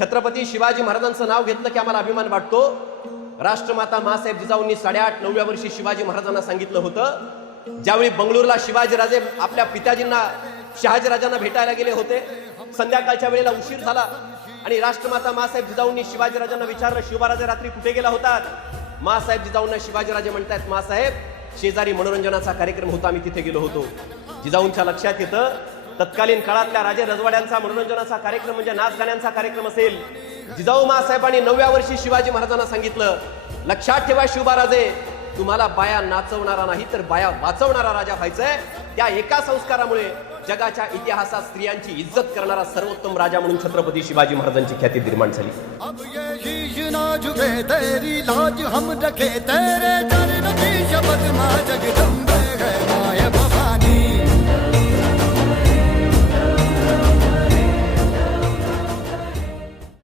छत्रपती शिवाजी महाराजांचं नाव घेतलं की आम्हाला अभिमान वाटतो. राष्ट्रमाता मासाहेब जिजाऊंनी 8.5-9व्या वर्षी शिवाजी महाराजांना सांगितलं होतं, ज्यावेळी बंगळूरला शिवाजीराजे आपल्या पित्याजींना शहाजीराजांना भेटायला गेले होते. संध्याकाळच्या वेळेला उशीर झाला आणि राष्ट्रमाता मासाहेब जिजाऊंनी शिवाजीराजांना विचारलं, शिवराजे रात्री कुठे गेला होतात? मासाहेब जिजाऊंना शिवाजीराजे म्हणतात, मासाहेब शेजारी मनोरंजनाचा कार्यक्रम होता, आम्ही तिथे गेलो होतो. जिजाऊंच्या लक्षात येतं, तत्कालीन काळातल्या राजे रजवाड्यांचा मनोरंजनाचा कार्यक्रम म्हणजे नाच गाण्यांचा कार्यक्रम असेल. जिजाऊ मासाहेबांनी 9व्या वर्षी शिवाजी महाराजांना सांगितलं, लक्षात ठेवा शिवराजे, तुम्हाला बाया नाचवणारा नाही तर बाया वाचवणारा राजा व्हायचंय. त्या एका संस्कारामुळे जगाच्या इतिहासात स्त्रियांची इज्जत करणारा सर्वोत्तम राजा म्हणून छत्रपती शिवाजी महाराजांची ख्याती निर्माण झाली. अब ये शीश ना झुके तेरी लाज हम रखे तेरे चरण की शपथ मां जगदम्बे है.